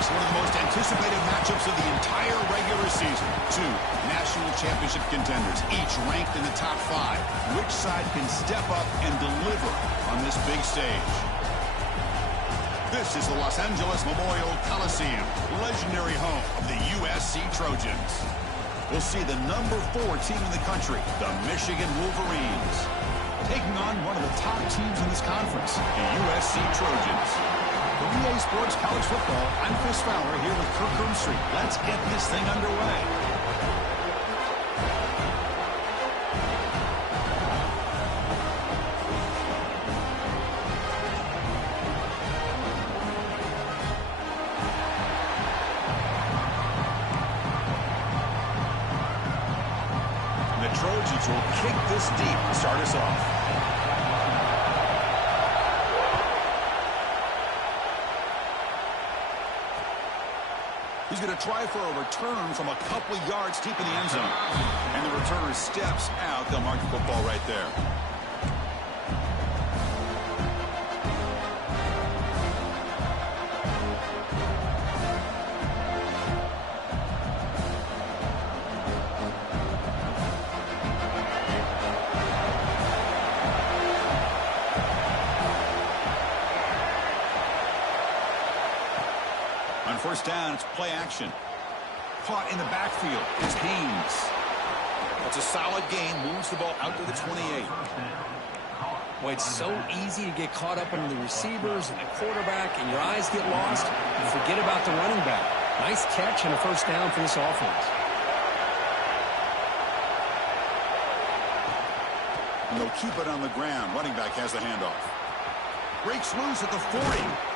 weeks, one of the most anticipated matchups of the entire regular season. Two national championship contenders, each ranked in the top 5. Which side can step up and deliver on this big stage? This is the Los Angeles Memorial Coliseum, legendary home of the USC Trojans. We'll see the number 4 team in the country, the Michigan Wolverines, taking on one of the top teams in this conference, the USC Trojans. For EA Sports College Football, I'm Chris Fowler here with Kirk Street. Let's get this thing underway. The Trojans will kick this deep to start us off. He's going to try for a return from a couple of yards deep in the end zone. And the returner steps out. They'll mark the football right there. On first down, it's play action. Caught in the backfield is Haynes. That's a solid gain. Moves the ball out to the 28. Boy, it's so easy to get caught up under the receivers and the quarterback, and your eyes get lost. You forget about the running back. Nice catch and a first down for this offense. And they'll keep it on the ground. Running back has the handoff. Breaks loose at the 40.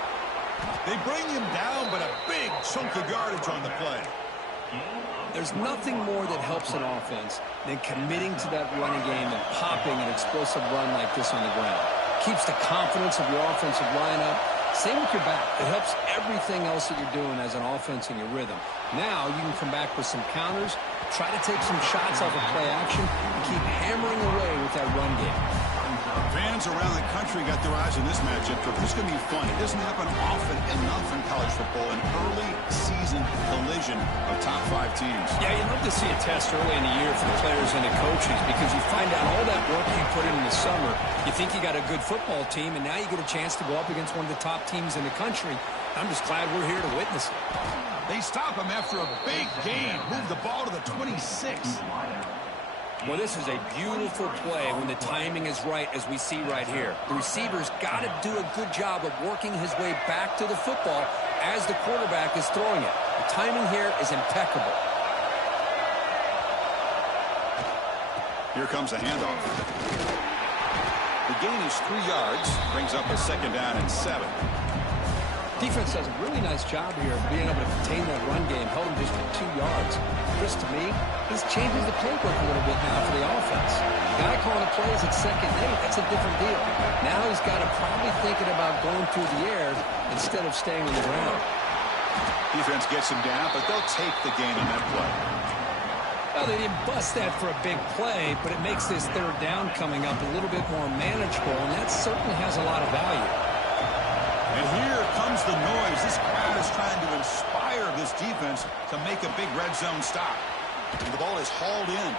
They bring him down, but a big chunk of yardage on the play. There's nothing more that helps an offense than committing to that running game and popping an explosive run like this on the ground. Keeps the confidence of your offensive lineup. Same with your back. It helps everything else that you're doing as an offense in your rhythm. Now you can come back with some counters, try to take some shots off of play action, and keep hammering away with that run game. Fans around the country got their eyes on this matchup. This is going to be fun. It doesn't happen often enough in college football, an early season collision of top 5 teams. Yeah, you'd love to see a test early in the year for the players and the coaches because you find out all that work you put in the summer. You think you got a good football team, and now you get a chance to go up against one of the top teams in the country. I'm just glad we're here to witness it. They stop him after a big gain. Move the ball to the 26. Well, this is a beautiful play when the timing is right, as we see right here. The receiver's got to do a good job of working his way back to the football as the quarterback is throwing it. The timing here is impeccable. Here comes a handoff. The gain is 3 yards, brings up a second down and 7. Defense does a really nice job here of being able to contain that run game, held him just for 2 yards. Chris, to me, this changes the playbook a little bit now for the offense. The guy calling the plays at 2nd and 8, that's a different deal. Now he's got to probably thinking about going through the air instead of staying on the ground. Defense gets him down, but they'll take the gain on that play. Well, they didn't bust that for a big play, but it makes this 3rd down coming up a little bit more manageable, and that certainly has a lot of value. And here comes the noise. This crowd is trying to inspire this defense to make a big red zone stop. And the ball is hauled in.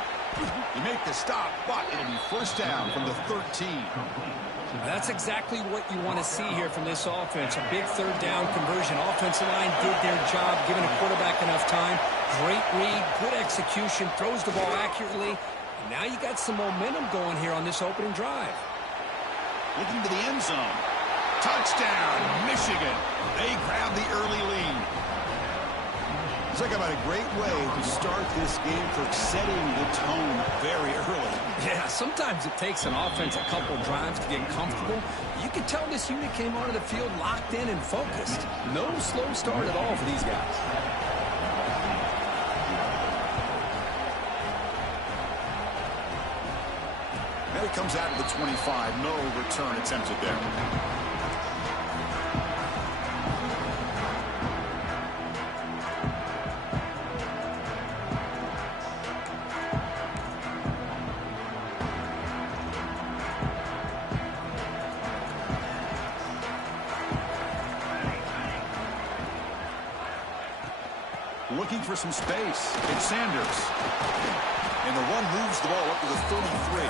You make the stop, but it'll be first down from the 13. That's exactly what you want to see here from this offense. A big 3rd down conversion. Offensive line did their job, giving the quarterback enough time. Great read, good execution, throws the ball accurately. And now you got some momentum going here on this opening drive. Looking to the end zone. Touchdown, Michigan. They grab the early lead. Talk about a great way to start this game for setting the tone very early. Yeah, sometimes it takes an offense a couple drives to get comfortable. You can tell this unit came onto the field locked in and focused. No slow start at all for these guys. And it comes out to the 25. No return attempted there. for some space. It's Sanders. And the run moves the ball up to the 33.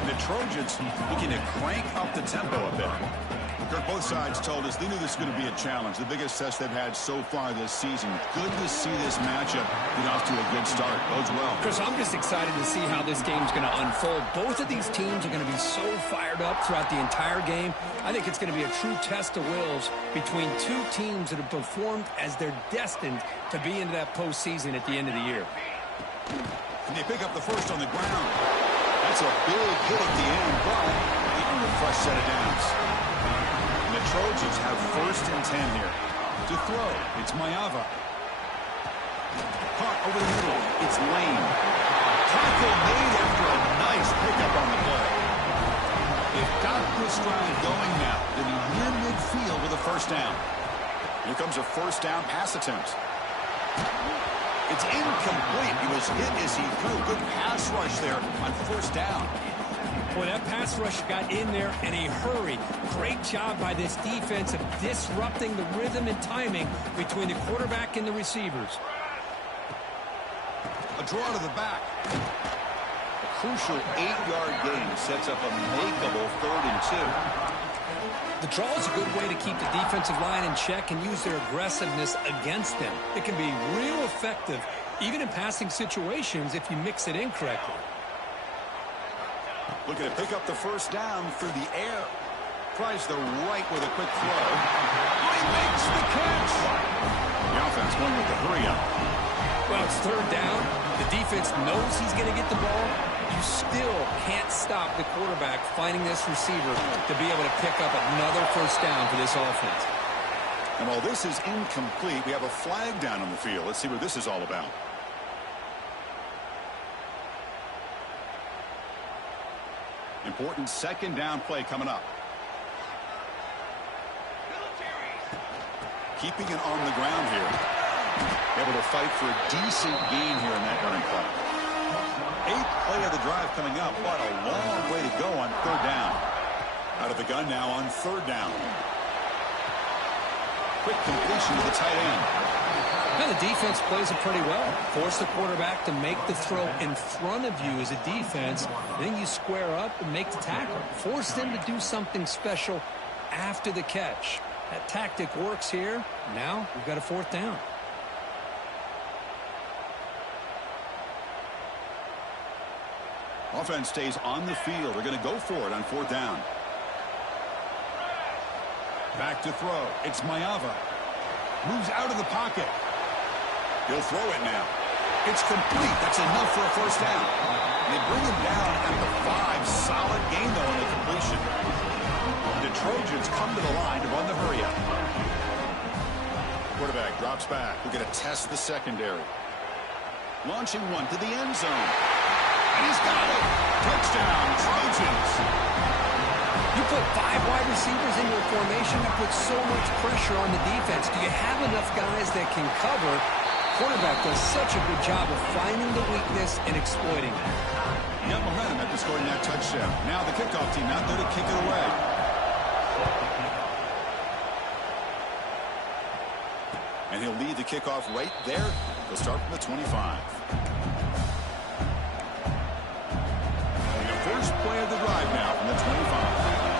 And the Trojans looking to crank up the tempo a bit. Kirk, both sides told us they knew this was going to be a challenge, the biggest test they've had so far this season. Good to see this matchup get off to a good start. Bodes well. Chris, I'm just excited to see how this game's going to unfold. Both of these teams are going to be so fired up throughout the entire game. I think it's going to be a true test of wills between two teams that have performed as they're destined to be into that postseason at the end of the year. And they pick up the first on the ground. That's a big hit at the end, but they earn a fresh set of downs. And the Trojans have 1st and 10 here. To throw, it's Mayava. Caught over the middle, it's Lane. Tackle made after a nice pickup on the play. They've got this drive going now. They'll be near midfield with a 1st down. Here comes a 1st down pass attempt. It's incomplete. He was hit as he threw. Good pass rush there on 1st down. Boy, that pass rush got in there in a hurry. Great job by this defense of disrupting the rhythm and timing between the quarterback and the receivers. A draw to the back. A crucial 8-yard gain sets up a makeable 3rd and 2. The draw is a good way to keep the defensive line in check and use their aggressiveness against them. It can be real effective, even in passing situations, if you mix it in correctly. Looking to pick up the 1st down through the air. Tries the right with a quick throw. He makes the catch. The offense going with the hurry up. Well, it's 3rd down. The defense knows he's going to get the ball. You still can't stop the quarterback finding this receiver to be able to pick up another 1st down for this offense. And while this is incomplete, we have a flag down on the field. Let's see what this is all about. Important 2nd down play coming up. Keeping it on the ground here. Able to fight for a decent gain here in that running play. 8th play of the drive coming up, but a long way to go on 3rd down. Out of the gun now on 3rd down. Quick completion to the tight end. Now the defense plays it pretty well. Force the quarterback to make the throw in front of you as a defense. Then you square up and make the tackle. Force them to do something special after the catch. That tactic works here. Now we've got a 4th down. Offense stays on the field. They're going to go for it on 4th down. Back to throw. It's Mayava. Moves out of the pocket. He'll throw it now. It's complete. That's enough for a 1st down. They bring him down at the 5. Solid gain, though, in the completion. The Trojans come to the line to run the hurry up. Quarterback drops back. We're going to test the secondary. Launching one to the end zone. And he's got it. Touchdown, Trojans. You put 5 wide receivers in your formation, that puts so much pressure on the defense. Do you have enough guys that can cover? Quarterback does such a good job of finding the weakness and exploiting it. He got momentum after scoring that touchdown. Now the kickoff team out there to kick it away. And he'll lead the kickoff right there. He'll start from the 25. And the first play of the drive now from the 25.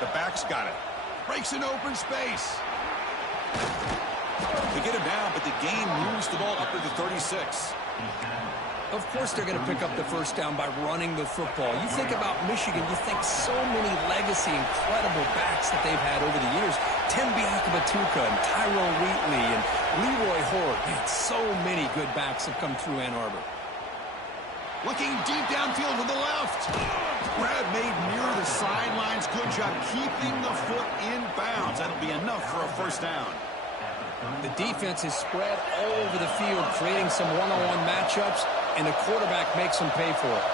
The back's got it. Breaks an open space. They get him down, but the game moves the ball up to the 36. Of course they're going to pick up the 1st down by running the football. You think about Michigan, you think so many legacy, incredible backs that they've had over the years. Tim Biakabatuka and Tyrone Wheatley and Leroy Hort. Man, so many good backs have come through Ann Arbor. Looking deep downfield to the left. Grab made near the sidelines. Good job keeping the foot in bounds. That'll be enough for a 1st down. The defense is spread all over the field, creating some one-on-one matchups, and the quarterback makes them pay for it.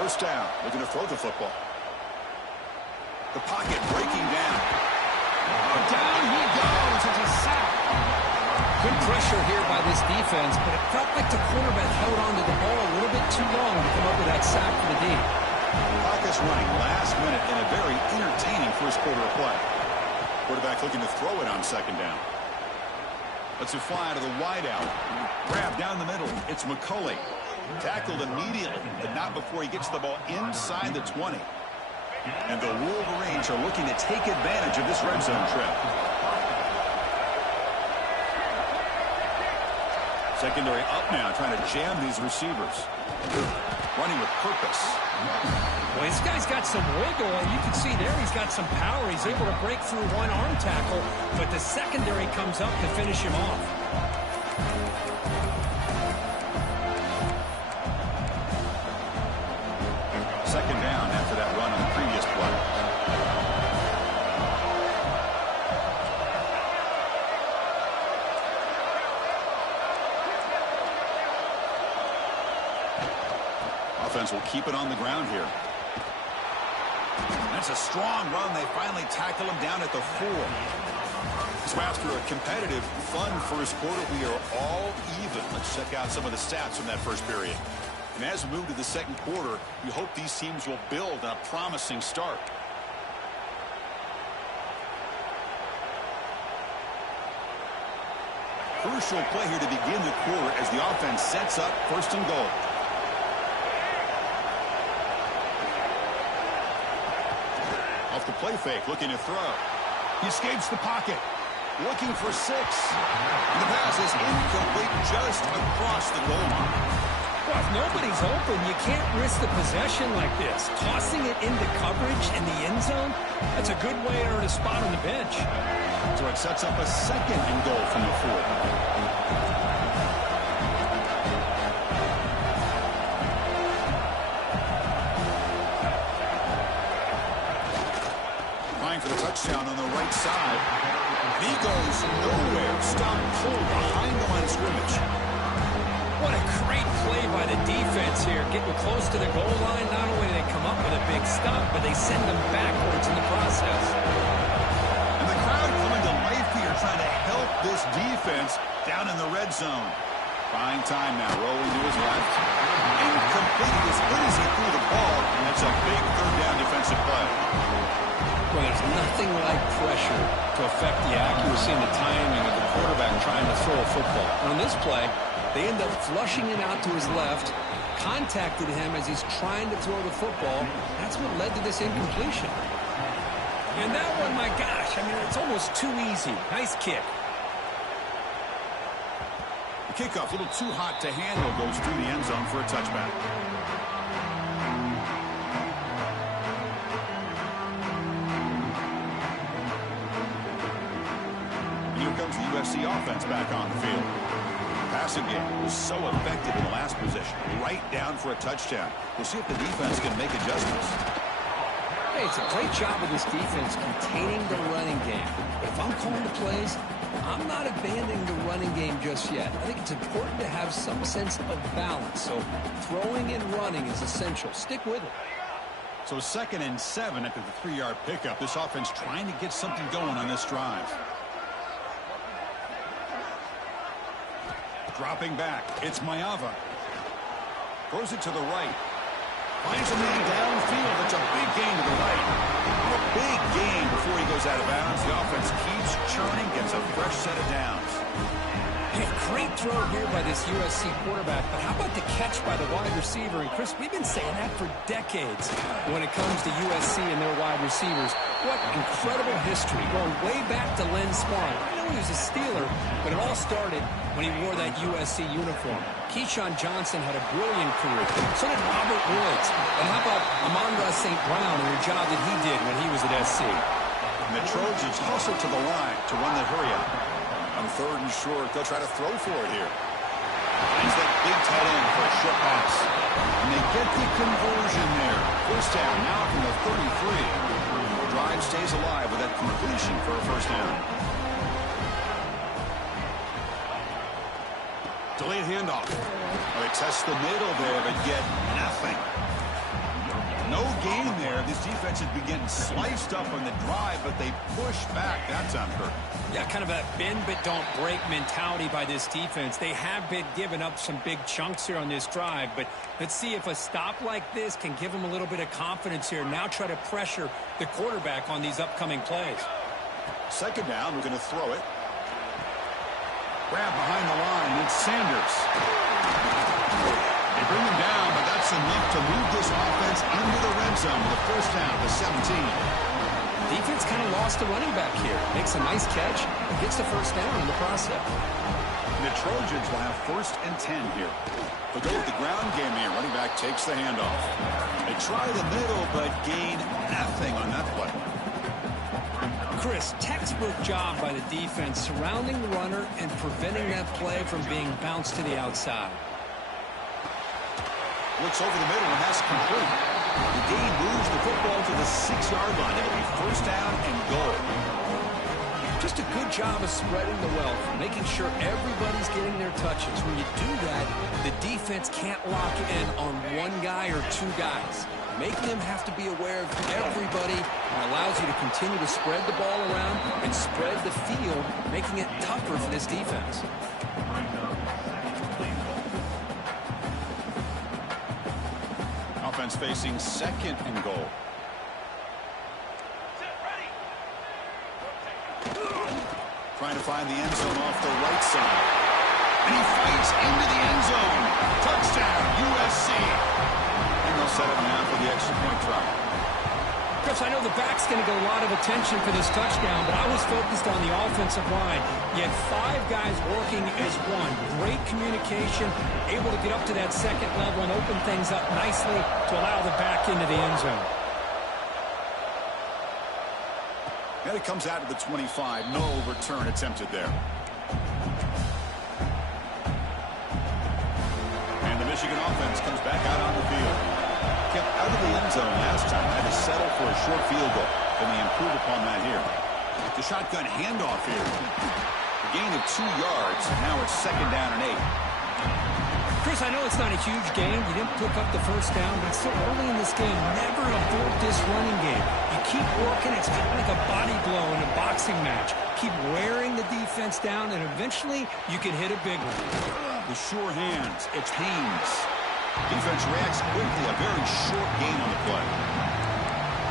1st down. Looking to throw the football. The pocket breaking down. Oh, down he goes. It's a sack. Good pressure here by this defense, but it felt like the quarterback held on to the ball a little bit too long to come up with that sack for the D. Clock is running last minute in a very entertaining first quarter of play. Quarterback looking to throw it on second down. Let's it fly to the wideout. Grab down the middle. It's McCulley. Tackled immediately, but not before he gets the ball inside the 20. And the Wolverines are looking to take advantage of this red zone trip. Secondary up now, trying to jam these receivers. Running with purpose. Well, this guy's got some wiggle, and you can see there he's got some power. He's able to break through one arm tackle, but the secondary comes up to finish him off. Second down after that run on the previous play. Offense will keep it on the ground here. That's a strong run. They finally tackle him down at the 4. So after a competitive, fun first quarter, we are all even. Let's check out some of the stats from that first period. And as we move to the second quarter, we hope these teams will build on a promising start. Crucial play here to begin the quarter as the offense sets up first and goal. Off the play fake, looking to throw. He escapes the pocket. Looking for 6. And the pass is incomplete just across the goal line. Well, if nobody's open, you can't risk the possession like this. Tossing it into coverage in the end zone, that's a good way to earn a spot on the bench. So it sets up a second and goal from the 4. For the touchdown on the right side. He goes nowhere. Stop pull behind the line of scrimmage. What a great play by the defense here. Getting close to the goal line. Not only do they come up with a big stop, but they send them backwards in the process. And the crowd coming to life here, trying to help this defense down in the red zone. Buying time now. Rolling to his left. Incomplete as good as he threw the ball. And that's a big third down defensive play. Well, there's nothing like pressure to affect the accuracy and the timing of the quarterback trying to throw a football. On this play, they end up flushing it out to his left, contacted him as he's trying to throw the football. That's what led to this incompletion. And that one, my gosh, I mean, it's almost too easy. Nice kick. The kickoff, a little too hot to handle, goes through the end zone for a touchback. Comes the USC offense back on the field. The passing game was so effective in the last possession, right down for a touchdown. We'll see if the defense can make adjustments. Hey, it's a great job of this defense containing the running game. But if I'm calling the plays, I'm not abandoning the running game just yet. I think it's important to have some sense of balance. So throwing and running is essential. Stick with it. So 2nd and 7 after the 3-yard pickup. This offense trying to get something going on this drive. Dropping back, it's Mayava. Throws it to the right. Finds a man downfield. It's a big gain to the right. A big gain before he goes out of bounds. The offense keeps churning, gets a fresh set of downs. A great throw here by this USC quarterback, but how about the catch by the wide receiver? And Chris, we've been saying that for decades when it comes to USC and their wide receivers. What incredible history, going way back to Len Swan. I know he was a Steeler, but it all started when he wore that USC uniform. Keyshawn Johnson had a brilliant career. So did Robert Woods. And how about Amon-Ra St. Brown and the job that he did when he was at SC? And the Trojans hustle to the line to run the hurry-up. On 3rd and short, they'll try to throw for it here. Finds that big tight end for a short pass. And they get the conversion there. First down now from the 33. The drive stays alive with that completion for a first down. Delayed handoff. They test the middle there, but get nothing. No gain there. This defense has been getting sliced up on the drive, but they push back that time, Kirk. Yeah, kind of a bend but don't break mentality by this defense. They have been giving up some big chunks here on this drive, but let's see if a stop like this can give them a little bit of confidence here. Now try to pressure the quarterback on these upcoming plays. Second down, we're going to throw it. Grab behind the line, it's Sanders. They bring him down, but that's enough to move this offense into the red zone with a first down at the 17. Defense kind of lost the running back here. Makes a nice catch and gets the first down in the process. The Trojans will have first and 10 here. They'll go with the ground game here. Running back takes the handoff. They try the middle, but gain nothing on that play. Chris, textbook job by the defense surrounding the runner and preventing that play from being bounced to the outside. Looks over the middle and has complete. The gain moves the football to the 6-yard line. It'll be first down and goal. Just a good job of spreading the wealth, making sure everybody's getting their touches. When you do that, the defense can't lock in on one guy or two guys. Making them have to be aware of everybody and allows you to continue to spread the ball around and spread the field, making it tougher for this defense. Offense facing second and goal. Trying to find the end zone off the right side. And he fights into the end zone. Touchdown, USC. And they'll set up now for the extra point try. Chris, I know the back's going to get a lot of attention for this touchdown, but I was focused on the offensive line. You had 5 guys working as one. Great communication, able to get up to that second level and open things up nicely to allow the back into the end zone. And it comes out to the 25. No return attempted there. And the Michigan offense comes back out on the field. Kept out of the end zone last time. Had to settle for a short field goal. Can they improve upon that here? The shotgun handoff here. A gain of 2 yards. Now it's second down and 8. Chris, I know it's not a huge game. You didn't pick up the first down, but it's still early in this game. Never abort this running game. You keep working. It's kind of like a body blow in a boxing match. Keep wearing the defense down, and eventually you can hit a big one. The sure hands. It's Haynes. Defense reacts quickly. A very short gain on the play.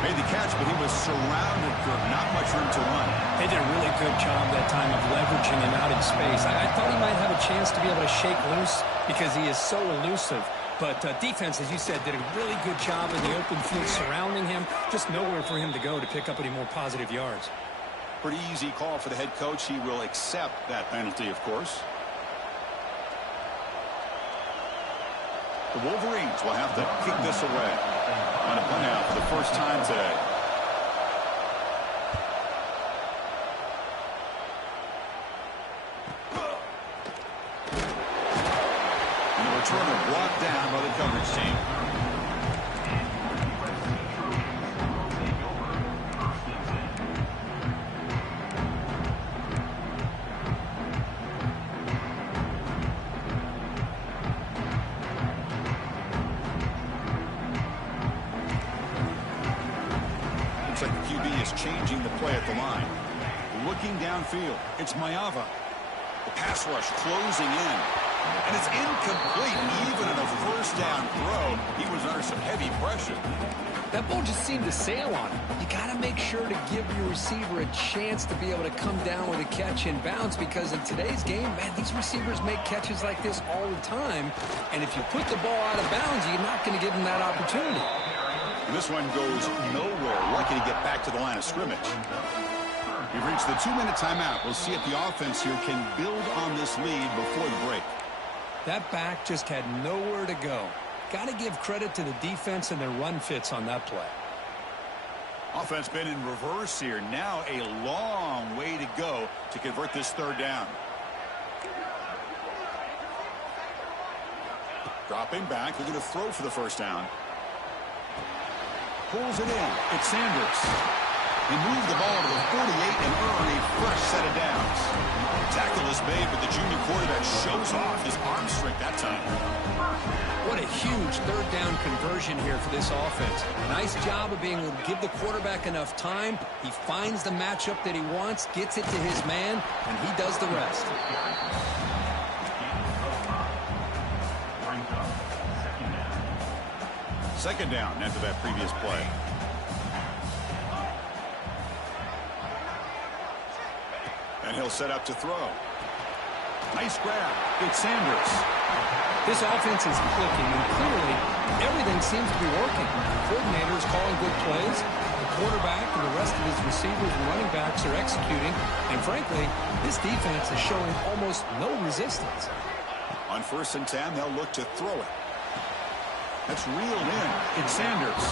Made the catch, but he was surrounded for not much room to run. They did a really good job that time of leveraging him out in space. I thought he might have a chance to be able to shake loose because he is so elusive. But defense, as you said, did a really good job in the open field surrounding him. Just nowhere for him to go to pick up any more positive yards. Pretty easy call for the head coach. He will accept that penalty, of course. The Wolverines will have to kick this away. On a punt out for the first time today. And the returner brought down by the coverage team. Looks like the QB is changing the play at the line. Looking downfield, it's Mayava. The pass rush closing in. And it's incomplete. Even in a first down throw, he was under some heavy pressure. That ball just seemed to sail on him. You got to make sure to give your receiver a chance to be able to come down with a catch and bounce, because in today's game, man, these receivers make catches like this all the time. And if you put the ball out of bounds, you're not going to give them that opportunity. And this one goes nowhere. Lucky to get back to the line of scrimmage. We've reached the 2-minute timeout. We'll see if the offense here can build on this lead before the break. That back just had nowhere to go. Got to give credit to the defense and their run fits on that play. Offense been in reverse here. Now a long way to go to convert this third down. Dropping back. They're going to throw for the first down. Pulls it in. It's Sanders. He moved the ball to the 48 and earned a fresh set of downs. Tackle is made, but the junior quarterback shows off his arm strength that time. What a huge third down conversion here for this offense. Nice job of being able to give the quarterback enough time. He finds the matchup that he wants, gets it to his man, and he does the rest. Second down after that previous play. And he'll set up to throw. Nice grab. It's Sanders. This offense is clicking, and clearly everything seems to be working. The coordinator is calling good plays. The quarterback and the rest of his receivers and running backs are executing. And frankly, this defense is showing almost no resistance. On 1st and 10, they'll look to throw it. That's reeled in. It's Sanders.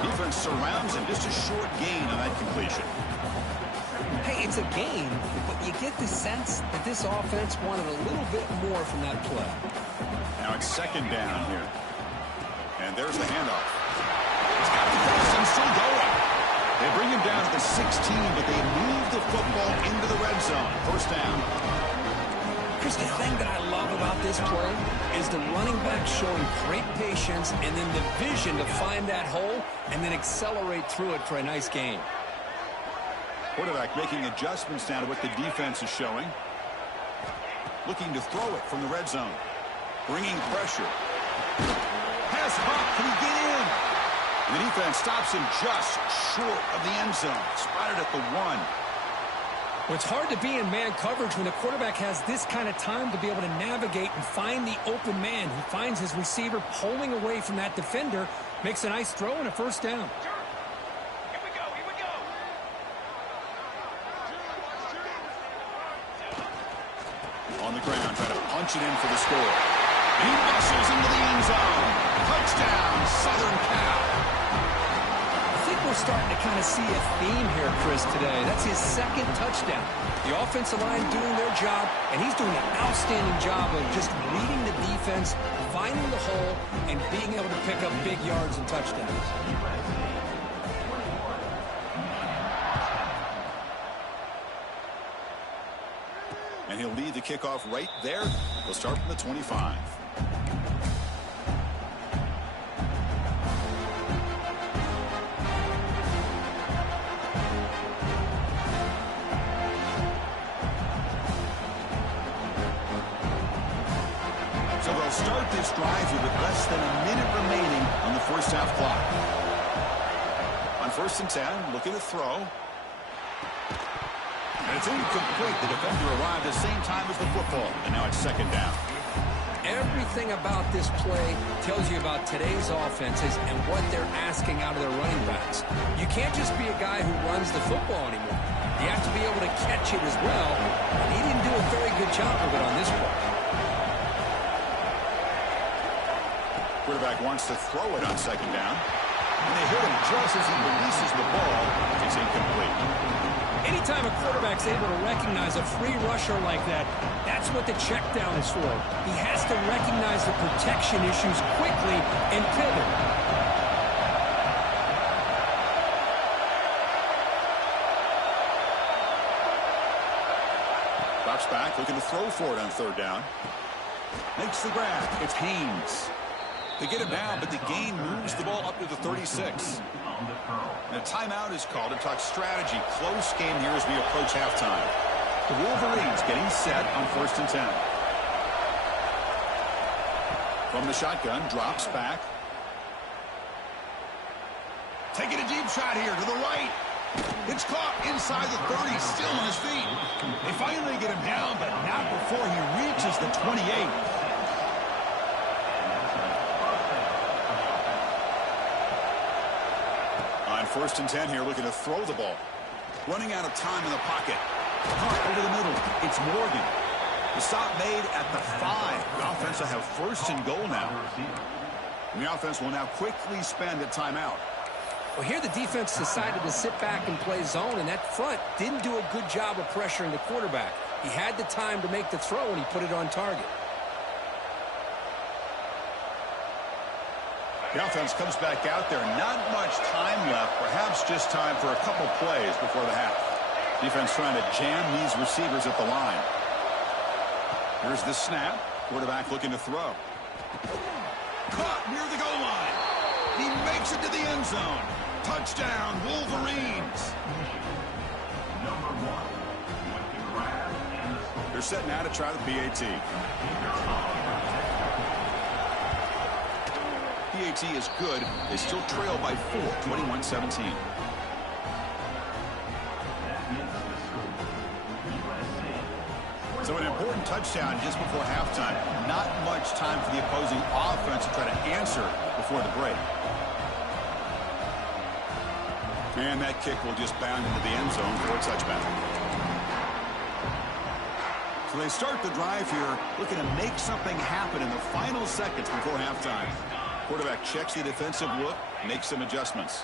Defense surrounds him. Just a short gain on that completion. Hey, it's a gain, but you get the sense that this offense wanted a little bit more from that play. Now it's second down here. And there's the handoff. He's got the cross and still going. They bring him down to the 16, but they move the football into the red zone. First down. Chris, the thing that I love about this play is the running back showing great patience and then the vision to find that hole and then accelerate through it for a nice gain. Quarterback making adjustments now to what the defense is showing. Looking to throw it from the red zone. Bringing pressure. Pass pop. Can he get in? And the defense stops him just short of the end zone. Spotted at the 1. Well, it's hard to be in man coverage when the quarterback has this kind of time to be able to navigate and find the open man. He finds his receiver pulling away from that defender, makes a nice throw and a first down. On the ground, trying to punch it in for the score. He muscles into the end zone. Touchdown, Southern Cal. I think we're starting to kind of see a theme here, Chris, today. That's his second touchdown. The offensive line doing their job, and he's doing an outstanding job of just reading the defense, finding the hole, and being able to pick up big yards and touchdowns. And he'll lead the kickoff right there. We'll start from the 25. So they'll start this drive here with less than a minute remaining on the first half clock. On 1st and 10, looking to throw. And it's incomplete. The defender arrived at the same time as the football. And now it's second down. Everything about this play tells you about today's offenses and what they're asking out of their running backs. You can't just be a guy who runs the football anymore. You have to be able to catch it as well. And he didn't do a very good job of it on this play. Quarterback wants to throw it on second down. And they hit him just as he releases the ball. It's incomplete. Anytime a quarterback's able to recognize a free rusher like that, that's what the check down is for. He has to recognize the protection issues quickly and pivot. Drops back, looking to throw for it on third down. Makes the grab. It's Haynes. They get him down, but the gain moves the ball up to the 36. And a timeout is called to talk strategy. Close game here as we approach halftime. The Wolverines getting set on 1st and 10. From the shotgun, drops back. Taking a deep shot here to the right. It's caught inside the 30, still on his feet. They finally get him down, but not before he reaches the 28. On 1st and 10 here, looking to throw the ball. Running out of time in the pocket. Over the middle, it's Morgan. The stop made at the 5. The offense will have 1st and goal now. And the offense will now quickly spend a timeout. Well, here the defense decided to sit back and play zone, and that front didn't do a good job of pressuring the quarterback. He had the time to make the throw, and he put it on target. The offense comes back out there. Not much time left. Perhaps just time for a couple plays before the half. Defense trying to jam these receivers at the line. Here's the snap. Quarterback looking to throw. Caught near the goal line. He makes it to the end zone. Touchdown, Wolverines. They're set now to try the PAT. PAT is good. They still trail by 4, 21-17. So an important touchdown just before halftime. Not much time for the opposing offense to try to answer before the break. And that kick will just bound into the end zone for a touchback. So they start the drive here, looking to make something happen in the final seconds before halftime. Quarterback checks the defensive look, makes some adjustments.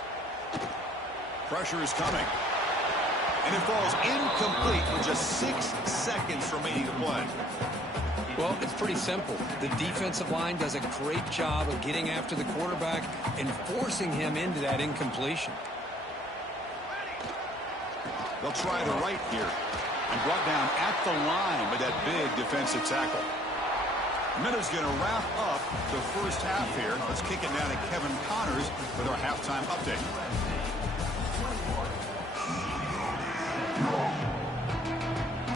Pressure is coming. And it falls incomplete with just 6 seconds remaining to play. Well, it's pretty simple. The defensive line does a great job of getting after the quarterback and forcing him into that incompletion. They'll try the right here. And brought down at the line by that big defensive tackle. Minutes going to wrap up the first half here. Let's kick it down to Kevin Connors with our halftime update.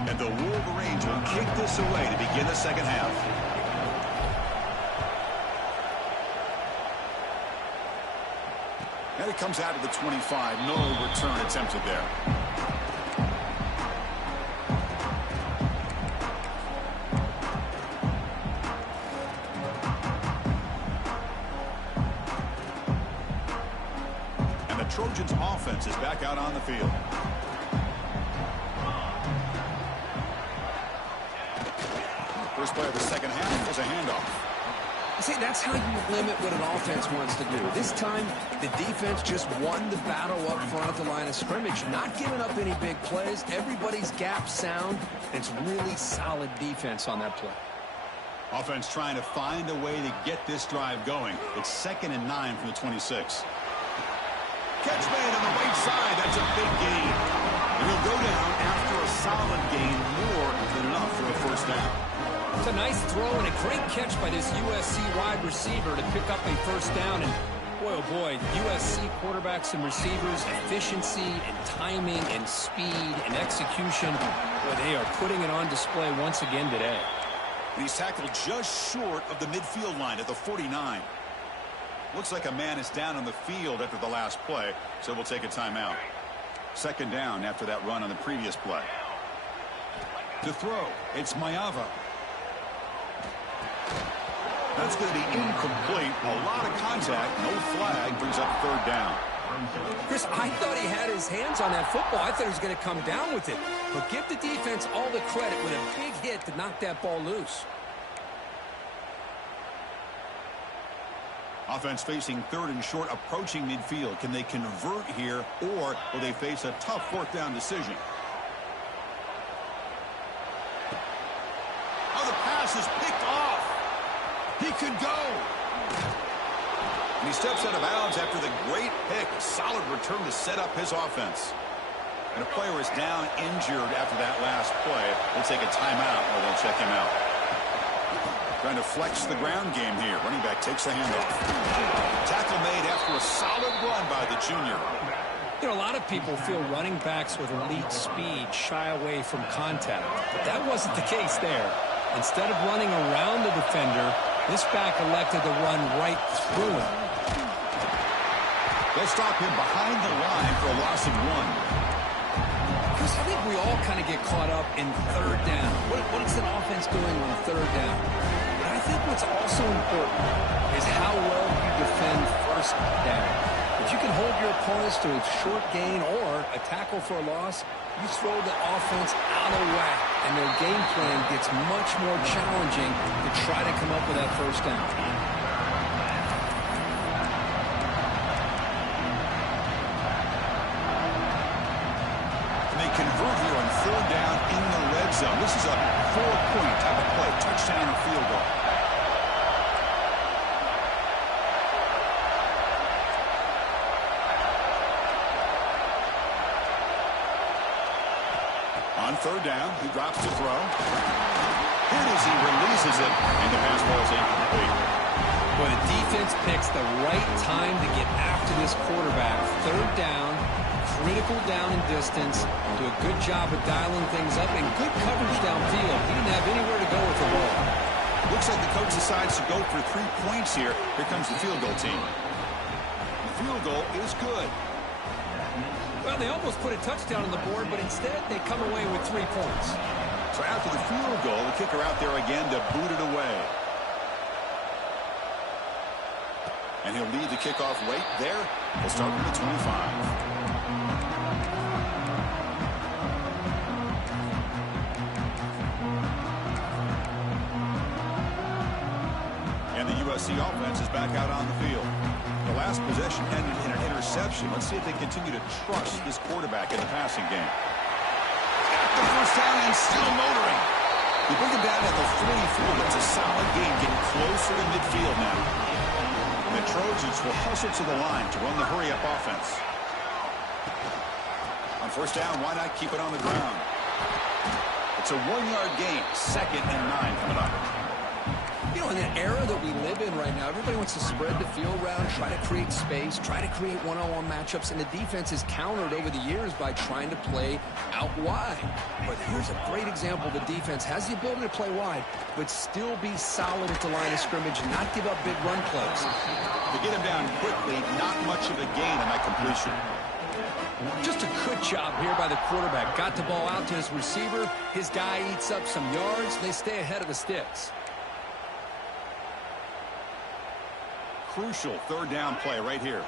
And the Wolverines will kick this away to begin the second half. And it comes out to the 25. No return attempted there. And the Trojans' offense is back out on the field. First play of the second half was a handoff. See, that's how you limit what an offense wants to do. This time, the defense just won the battle up front at the line of scrimmage, not giving up any big plays. Everybody's gap sound. It's really solid defense on that play. Offense trying to find a way to get this drive going. It's 2nd and 9 from the 26. Catch made on the right side. That's a big gain. And he'll go down after a solid gain, more than enough for a first down. It's a nice throw and a great catch by this USC wide receiver to pick up a first down. And boy, oh boy, USC quarterbacks and receivers, efficiency and timing and speed and execution. Boy, they are putting it on display once again today. He's tackled just short of the midfield line at the 49. Looks like a man is down on the field after the last play, so we'll take a timeout. 2nd down after that run on the previous play. To throw, it's Mayava. That's going to be incomplete. A lot of contact, no flag, brings up 3rd down. Chris, I thought he had his hands on that football. I thought he was going to come down with it. But give the defense all the credit with a big hit to knock that ball loose. Offense facing 3rd and short, approaching midfield. Can they convert here, or will they face a tough 4th down decision? Oh, the pass is picked off. He could go. And he steps out of bounds after the great pick. A solid return to set up his offense. And a player is down injured after that last play. They'll take a timeout or they'll check him out. Trying to flex the ground game here. Running back takes the handoff. Tackle made after a solid run by the junior. You know, a lot of people feel running backs with elite speed shy away from contact. But that wasn't the case there. Instead of running around the defender, this back elected to run right through him. They'll stop him behind the line for a loss of 1. Chris, I think we all kind of get caught up in 3rd down. What is an offense doing on 3rd down? But I think what's also important is how well you defend 1st down. If you can hold your opponents to a short gain or a tackle for a loss, you throw the offense out of whack, and their game plan gets much more challenging to try to come up with that 1st down. Convert here on 4th down in the red zone. This is a 4-point type of play, touchdown or field goal. On third down. He drops to throw. Here it is. He releases it, and the pass ball is incomplete. Well, the defense picks the right time to get after this quarterback. Third down, critical down and distance. Do a good job of dialing things up, and good coverage downfield. He didn't have anywhere to go with the ball. Looks like the coach decides to go for 3 points here. Here comes the field goal team. The field goal is good. Well, they almost put a touchdown on the board, but instead they come away with 3 points. So after the field goal, the kicker out there again to boot it away. And he'll lead the kickoff right there. He'll start from the 25. And the USC offense is back out on the field. The last possession ended in an interception. Let's see if they continue to trust this quarterback in the passing game. Got the first down and still motoring. They bring him down at the 44. That's a solid game, getting closer to midfield now. And the Trojans will hustle to the line to run the hurry-up offense. On first down, why not keep it on the ground? It's a 1-yard gain. 2nd and 9 coming up. You know, in the era that we live in right now, everybody wants to spread the field around, try to create space, try to create one-on-one matchups, and the defense is countered over the years by trying to play out wide. But here's a great example. The defense has the ability to play wide, but still be solid at the line of scrimmage and not give up big run plays. To get him down quickly, not much of a gain on that completion. Just a good job here by the quarterback. Got the ball out to his receiver. His guy eats up some yards. They stay ahead of the sticks. Crucial third down play right here.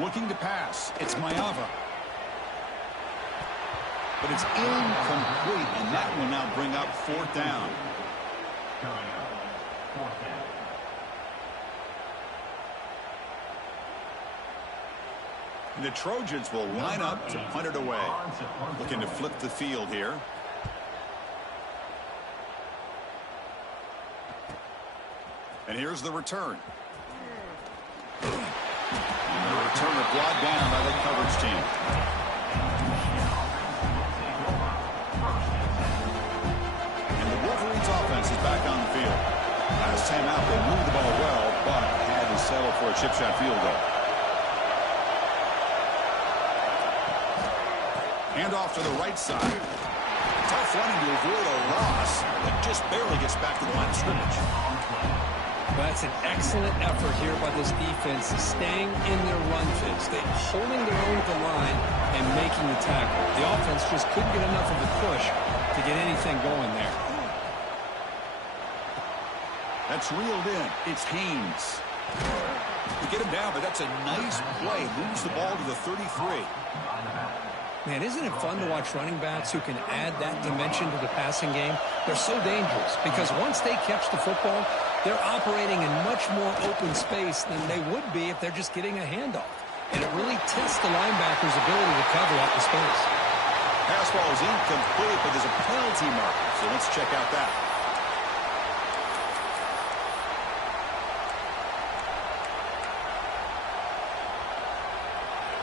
Looking to pass. It's Mayava. But it's incomplete, and that will now bring up 4th down. And the Trojans will line up to punt it away. Looking to flip the field here. And here's the return. And the returner brought down by the coverage team. And the Wolverines offense is back on the field. Last time out, they moved the ball well, but had to settle for a chip shot field goal. Hand off to the right side. Tough running to avoid a loss, but just barely gets back to the line of scrimmage. Well, that's an excellent effort here by this defense, staying in their run fits. They're holding their own at the line and making the tackle. The offense just couldn't get enough of a push to get anything going there. That's reeled in. It's Haynes. To get him down, but that's a nice play. Moves the ball to the 33. Man, isn't it fun to watch running backs who can add that dimension to the passing game? They're so dangerous because once they catch the football, they're operating in much more open space than they would be if they're just getting a handoff. And it really tests the linebacker's ability to cover out the space. Pass ball is incomplete, but there's a penalty marker, so let's check out that.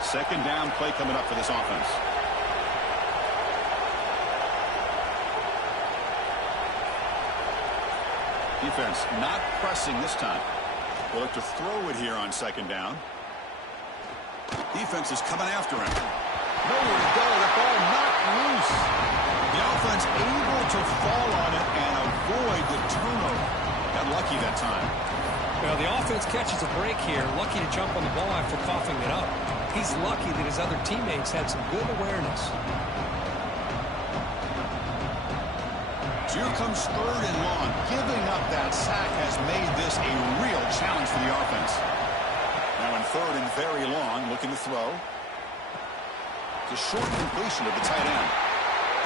Second down play coming up for this offense. Defense not pressing this time. We'll look to throw it here on second down. Defense is coming after him. Nowhere to go. The ball knocked loose. The offense able to fall on it and avoid the turnover. Got lucky that time. Well, the offense catches a break here. Lucky to jump on the ball after coughing it up. He's lucky that his other teammates had some good awareness. So here comes 3rd and long. Giving up that sack has made this a real challenge for the offense. Now in 3rd and very long, looking to throw. It's a short completion of the tight end.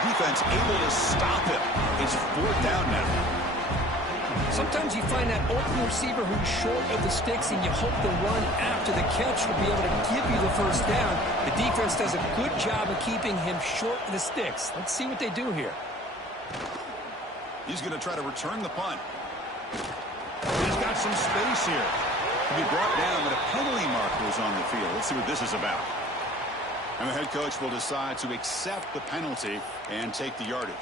Defense able to stop it. It's 4th down now. Sometimes you find that open receiver who's short of the sticks, and you hope the run after the catch will be able to give you the first down. The defense does a good job of keeping him short of the sticks. Let's see what they do here. He's going to try to return the punt. He's got some space here. To be brought down, but a penalty marker is on the field. Let's see what this is about. And the head coach will decide to accept the penalty and take the yardage.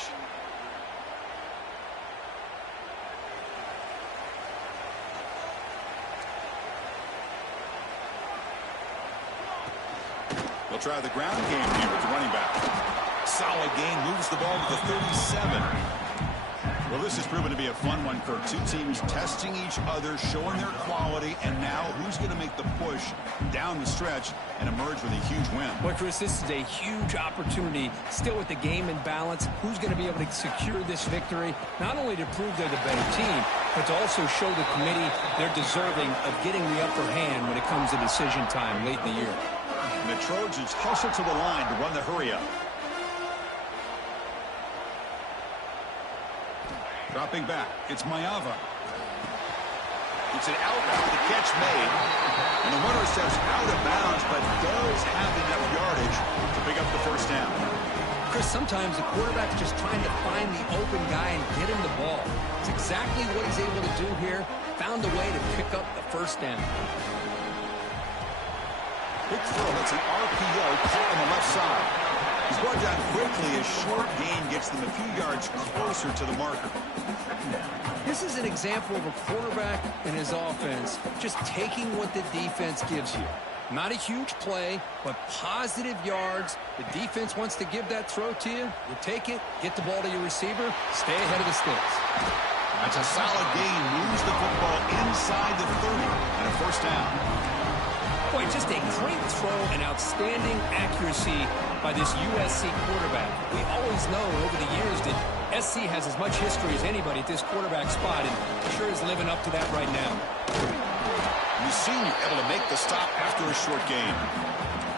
They'll try the ground game here with the running back. Solid gain, moves the ball to the 37. Well, this has proven to be a fun one, Kirk. Two teams testing each other, showing their quality, and now who's going to make the push down the stretch and emerge with a huge win? Well, Chris, this is a huge opportunity. Still with the game in balance, who's going to be able to secure this victory, not only to prove they're the better team, but to also show the committee they're deserving of getting the upper hand when it comes to decision time late in the year. And the Trojans hustle to the line to run the hurry-up. Dropping back, it's Mayava. It's an out route, the catch made. And the runner steps out of bounds, but does have enough yardage to pick up the first down. Chris, sometimes the quarterback's just trying to find the open guy and get him the ball. It's exactly what he's able to do here. Found a way to pick up the first down. Big throw, that's an RPO caught on the left side. He's brought down quickly as short gain gets them a few yards closer to the marker. This is an example of a quarterback and his offense just taking what the defense gives you. Not a huge play, but positive yards. The defense wants to give that throw to you. You take it, get the ball to your receiver, stay ahead of the sticks. That's a solid gain, moves the football inside the 30 and a first down. Boy, just a great throw and outstanding accuracy by this USC quarterback. We always know over the years that SC has as much history as anybody at this quarterback spot, and sure is living up to that right now. The senior able to make the stop after a short gain.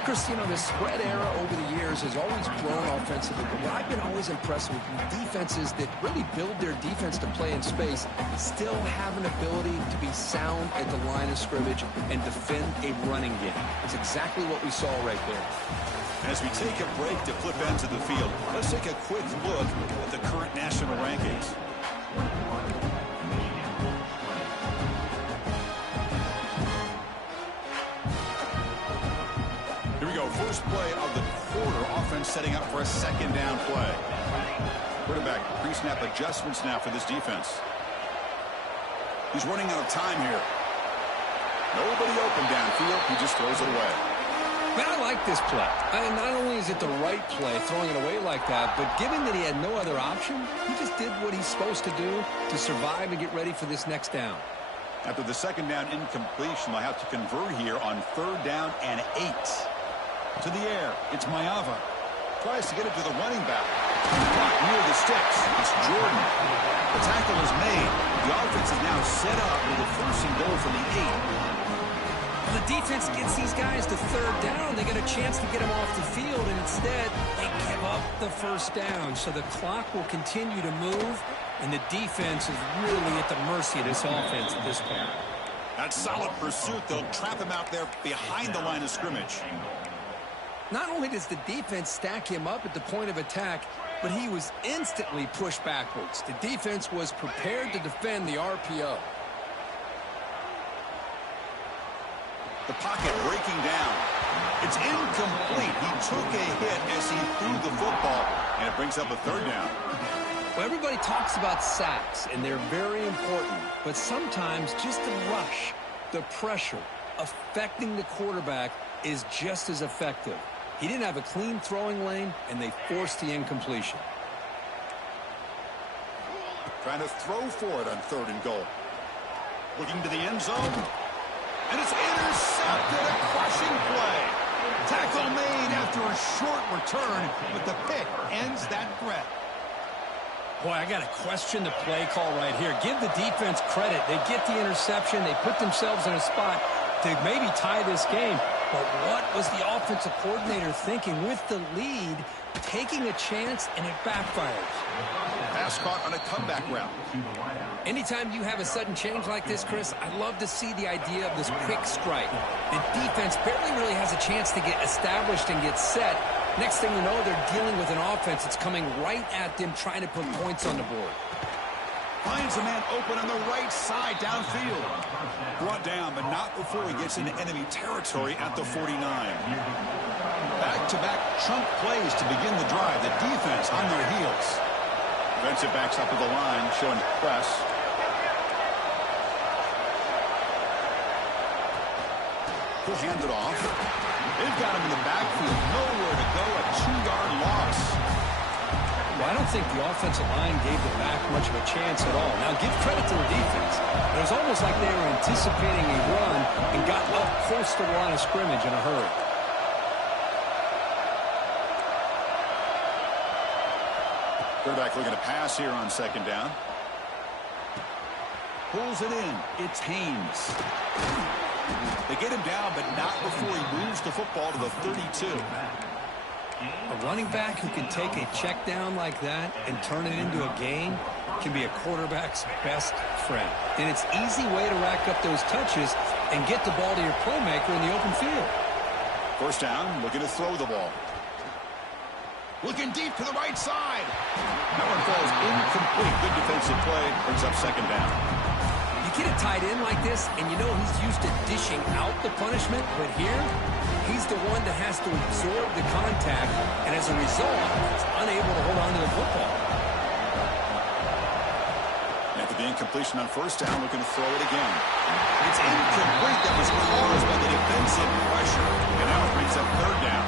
Chris, you know, the spread era over the years has always grown offensively, but what I've been always impressed with defenses that really build their defense to play in space still have an ability to be sound at the line of scrimmage and defend a running game. It's exactly what we saw right there. As we take a break to flip ends of the field, let's take a quick look at the current national rankings. Here we go. First play of the quarter. Offense setting up for a second down play. Quarterback pre-snap adjustments now for this defense. He's running out of time here. Nobody open downfield. He just throws it away. Man, I like this play. Not only is it the right play, throwing it away like that, but given that he had no other option, he just did what he's supposed to do to survive and get ready for this next down. After the second down incompletion, they'll have to convert here on third down and 8. To the air, it's Mayava. Tries to get it to the running back. Caught near the sticks. It's Jordan. The tackle is made. The offense is now set up with a first and goal from the 8. Well, the defense gets these guys to third down. They get a chance to get them off the field, and instead they give up the first down. So the clock will continue to move, and the defense is really at the mercy of this offense at this point. That solid pursuit. They'll trap him out there behind the line of scrimmage. Not only does the defense stack him up at the point of attack, but he was instantly pushed backwards. The defense was prepared to defend the RPO. The pocket breaking down. It's incomplete. He took a hit as he threw the football, and it brings up a third down. Well, everybody talks about sacks, and they're very important. But sometimes just the rush, the pressure, affecting the quarterback is just as effective. He didn't have a clean throwing lane, and they forced the incompletion. Trying to throw for it on third and goal. Looking to the end zone. And it's intercepted, a crushing play. Tackle made after a short return, but the pick ends that threat. Boy, I got to question the play call right here. Give the defense credit. They get the interception. They put themselves in a spot to maybe tie this game. But what was the offensive coordinator thinking with the lead, taking a chance, and it backfires? Pass caught on a comeback route. Anytime you have a sudden change like this, Chris, I love to see the idea of this quick strike. The defense barely really has a chance to get established and get set. Next thing you know, they're dealing with an offense that's coming right at them, trying to put points on the board. Finds a man open on the right side downfield. Brought down, but not before he gets into enemy territory at the 49. Back-to-back chunk plays to begin the drive. The defense on their heels. Defensive backs up at the line, showing press. He'll hand it off. They've got him in the backfield. Nowhere to go. A 2-yard loss. Well, I don't think the offensive line gave the back much of a chance at all. Now, give credit to the defense. It was almost like they were anticipating a run and got up close to the line of scrimmage in a hurry. Quarterback looking to pass here on second down. Pulls it in. It's Haynes. They get him down, but not before he moves the football to the 32. A running back who can take a check down like that and turn it into a gain can be a quarterback's best friend. And it's an easy way to rack up those touches and get the ball to your playmaker in the open field. First down, looking to throw the ball. Looking deep to the right side. That one falls incomplete. Good defensive play. Brings up second down. You get a tight end like this, and you know he's used to dishing out the punishment, but here, he's the one that has to absorb the contact, and as a result, he's unable to hold on to the football. After the incompletion on first down, looking to throw it again. It's incomplete. That was caused by the defensive pressure, and now it brings up third down.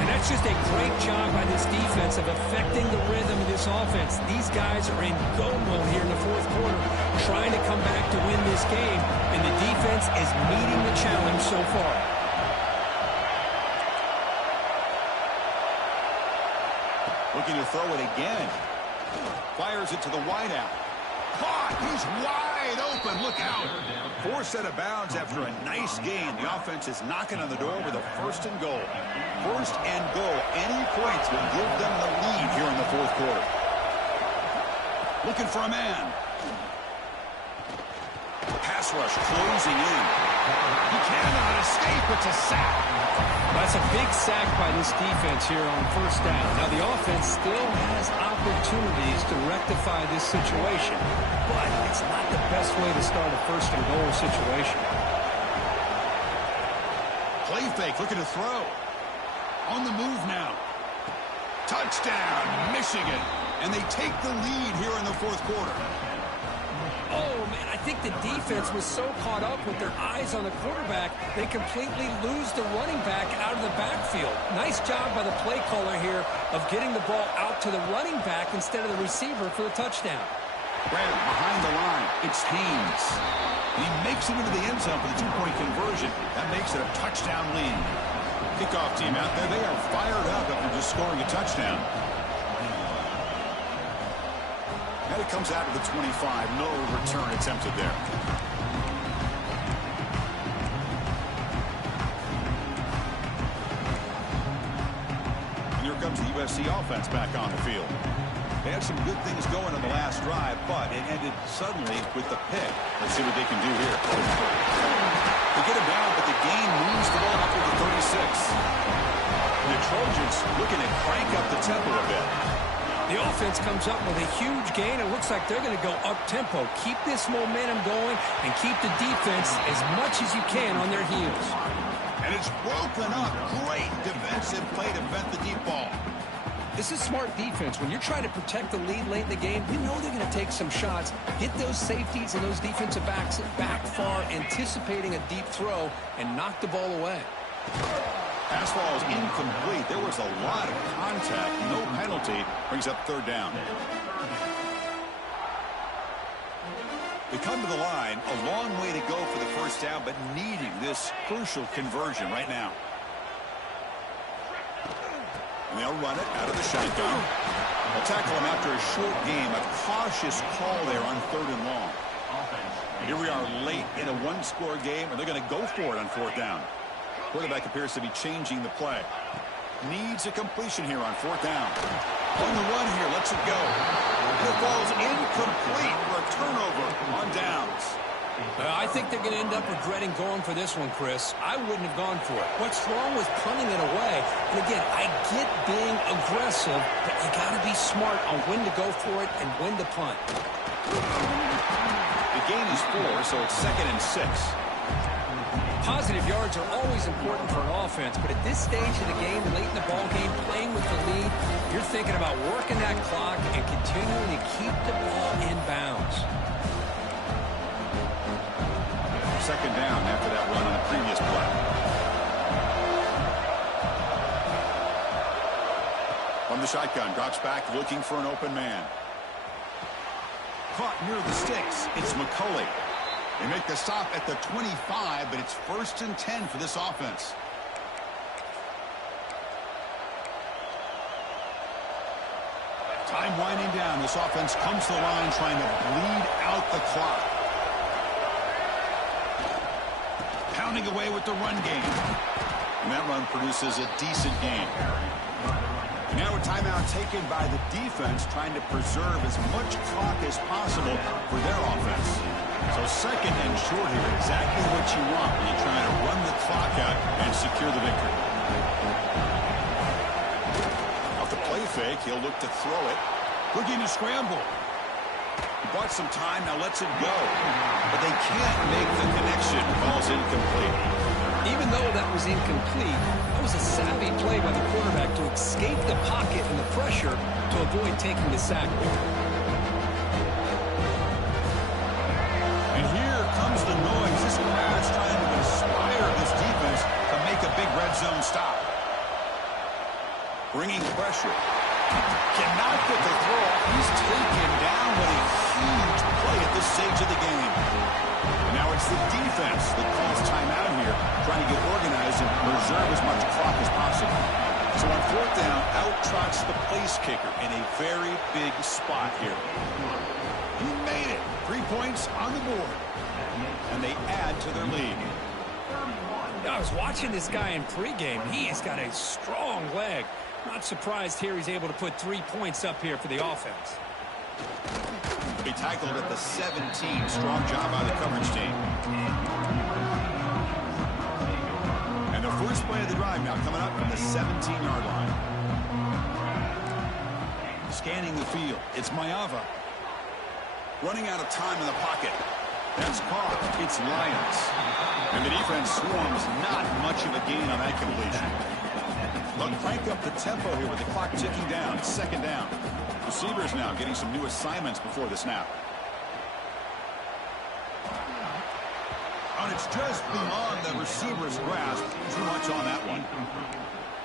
And that's just a great job by this defense of affecting the rhythm of this offense. These guys are in go mode here in the fourth quarter, trying to come back to win this game, and the defense is meeting the challenge so far. Looking to throw it again. Fires it to the wideout. Caught! He's wide open. Look out. Forced out of bounds after a nice gain. The offense is knocking on the door with a first and goal. First and goal. Any points will give them the lead here in the fourth quarter. Looking for a man. Pass rush closing in. He cannot escape. It's a sack. That's a big sack by this defense here on first down. Now, the offense still has opportunities to rectify this situation, but it's not the best way to start a first and goal situation. Play fake, looking to throw. On the move now. Touchdown, Michigan. And they take the lead here in the fourth quarter. Oh, man, I think the defense was so caught up with their eyes on the quarterback, they completely lose the running back out of the backfield. Nice job by the play caller here of getting the ball out to the running back instead of the receiver for the touchdown. Grant behind the line. It's Haynes. He makes it into the end zone for the two-point conversion. That makes it a touchdown lead. Kickoff team out there. They are fired up after just scoring a touchdown. And it comes out to the 25. No return attempted there. And here comes the USC offense back on the field. They had some good things going on the last drive, but it ended suddenly with the pick. Let's see what they can do here. They get him down, but the gain moves the ball up to the 36. And the Trojans looking to crank up the tempo a bit. The offense comes up with a huge gain. It looks like they're going to go up-tempo. Keep this momentum going and keep the defense as much as you can on their heels. And it's broken up. Great defensive play to prevent the deep ball. This is smart defense. When you're trying to protect the lead late in the game, you know they're going to take some shots. Get those safeties and those defensive backs back far, anticipating a deep throw, and knock the ball away. Pass ball is incomplete. There was a lot of contact. No penalty. Brings up third down. They come to the line. A long way to go for the first down, but needing this crucial conversion right now. And they'll run it out of the shotgun. They'll tackle him after a short game. A cautious call there on third and long. Here we are late in a one-score game, and they're going to go for it on fourth down. Quarterback appears to be changing the play. Needs a completion here on fourth down. On the run here, lets it go. And it falls incomplete for a turnover on downs. I think they're going to end up regretting going for this one, Chris. I wouldn't have gone for it. What's wrong with punting it away? And again, I get being aggressive, but you got to be smart on when to go for it and when to punt. The gain is 4, so it's 2nd and 6. Positive yards are always important for an offense, but at this stage of the game, late in the ball game, playing with the lead, you're thinking about working that clock and continuing to keep the ball in bounds. Second down after that run on the previous play. From the shotgun, drops back looking for an open man. Caught near the sticks. It's McCulley. They make the stop at the 25, but it's 1st and 10 for this offense. Time winding down. This offense comes to the line trying to bleed out the clock. Pounding away with the run game. And that run produces a decent gain. Now a timeout taken by the defense, trying to preserve as much clock as possible for their offense. So 2nd and short here, exactly what you want when you're trying to run the clock out and secure the victory. Off the play fake, he'll look to throw it. Looking to scramble. He bought some time, now lets it go. But they can't make the connection. Ball's incomplete. Even though that was incomplete, that was a savvy play by the quarterback to escape the pocket and the pressure to avoid taking the sack. And here comes the noise. This crowd's trying to inspire this defense to make a big red zone stop. Bringing pressure. Cannot get the throw. He's taken down with a huge play at this stage of the game. And now it's the defense that calls timeout here, trying to get organized and preserve as much clock as possible. So on 4th down, out trots the place kicker in a very big spot here. He made it. 3 points on the board. And they add to their lead. I was watching this guy in pregame. He has got a strong leg. Not surprised here he's able to put 3 points up here for the offense. He tackled at the 17. Strong job by the coverage team. And the first play of the drive now coming up from the 17-yard line. Scanning the field. It's Mayava. Running out of time in the pocket. That's caught. It's Lyons. And the defense swarms. Not much of a gain on that completion. Look, crank up the tempo here with the clock ticking down. 2nd down. Receivers now getting some new assignments before the snap. And it's just beyond the receiver's grasp. Too much on that one.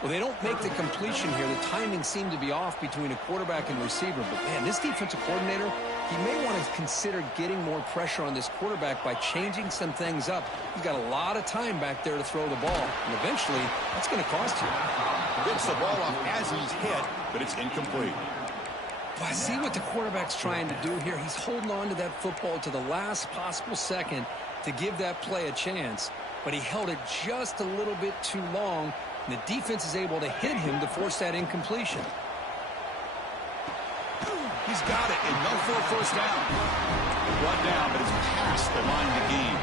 Well, they don't make the completion here. The timing seemed to be off between a quarterback and receiver. But, man, this defensive coordinator, he may want to consider getting more pressure on this quarterback by changing some things up. He's got a lot of time back there to throw the ball. And eventually, that's going to cost you. Gets the ball off as he's hit, but it's incomplete. Well, I see what the quarterback's trying to do here. He's holding on to that football to the last possible second to give that play a chance. But he held it just a little bit too long. And the defense is able to hit him to force that incompletion. He's got it, enough for a 1st down. Brought down, but it's past the line to gain.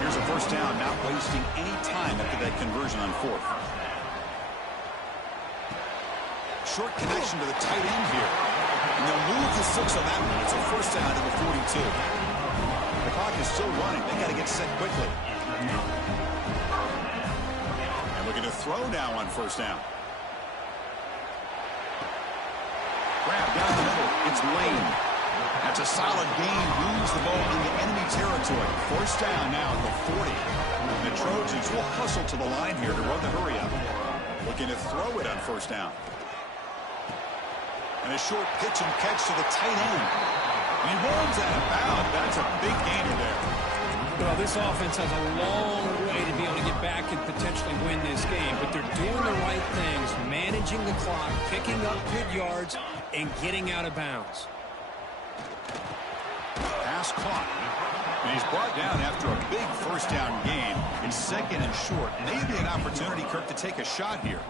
Here's a 1st down, not wasting any time after that conversion on 4th. Short connection to the tight end here. And they'll move the 6 on that one. It's a 1st down to the 42. The clock is still running. They got to get set quickly. Looking to throw now on 1st down. Grab down the middle. It's Lane. That's a solid gain. Moves the ball into enemy territory. 1st down now at the 40. The Trojans will hustle to the line here to run the hurry up. Looking to throw it on 1st down. And a short pitch and catch to the tight end. He runs out of bounds. That's a big gainer there. Well, this offense has a long way to be able to get back and potentially win this game, but they're doing the right things, managing the clock, picking up good yards, and getting out of bounds. Pass caught. And he's brought down after a big 1st down gain. It's 2nd and short. Maybe an opportunity, Kirk, to take a shot here.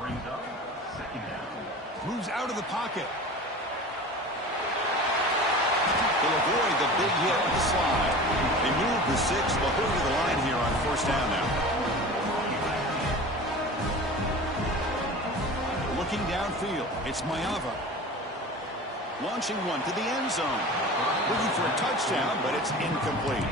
Moves out of the pocket. They'll avoid the big hit with the slide. They move the 6. They'll hurry to the line here on 1st down now. Looking downfield. It's Mayava. Launching one to the end zone. Looking for a touchdown, but it's incomplete.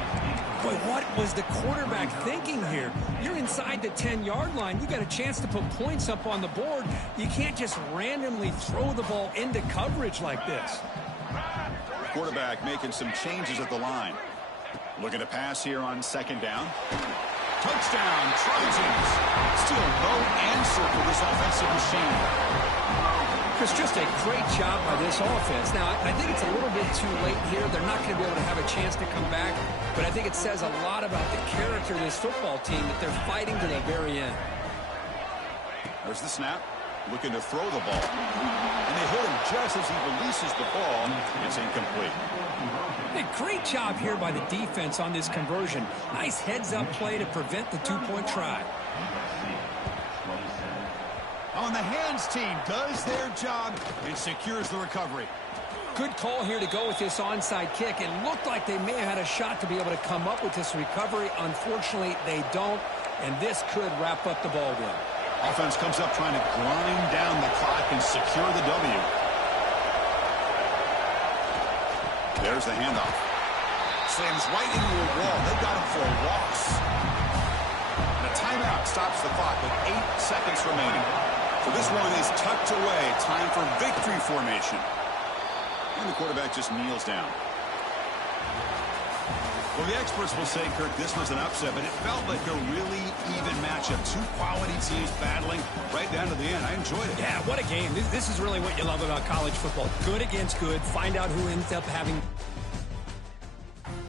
Boy, what was the quarterback thinking here? You're inside the 10-yard line. You got a chance to put points up on the board. You can't just randomly throw the ball into coverage like this. Quarterback making some changes at the line. Looking to pass here on second down. Touchdown, Trojans. Still no answer for this offensive machine. It's just a great job by this offense. Now, I think it's a little bit too late here. They're not going to be able to have a chance to come back, but I think it says a lot about the character of this football team that they're fighting to the very end. There's the snap, looking to throw the ball. And they hit him just as he releases the ball. It's incomplete. Hey, great job here by the defense on this conversion. Nice heads-up play to prevent the two-point try. On the hands team does their job and secures the recovery. Good call here to go with this onside kick. It looked like they may have had a shot to be able to come up with this recovery. Unfortunately, they don't, and this could wrap up the ball game. Offense comes up trying to grind down the clock and secure the W. There's the handoff. Slams right into a wall. They got him for a loss. And a timeout stops the clock with 8 seconds remaining. So this one is tucked away. Time for victory formation. And the quarterback just kneels down. Well, the experts will say, Kirk, this was an upset, but it felt like a really even matchup. Two quality teams battling right down to the end. I enjoyed it. Yeah, what a game. This is really what you love about college football. Good against good. Find out who ends up having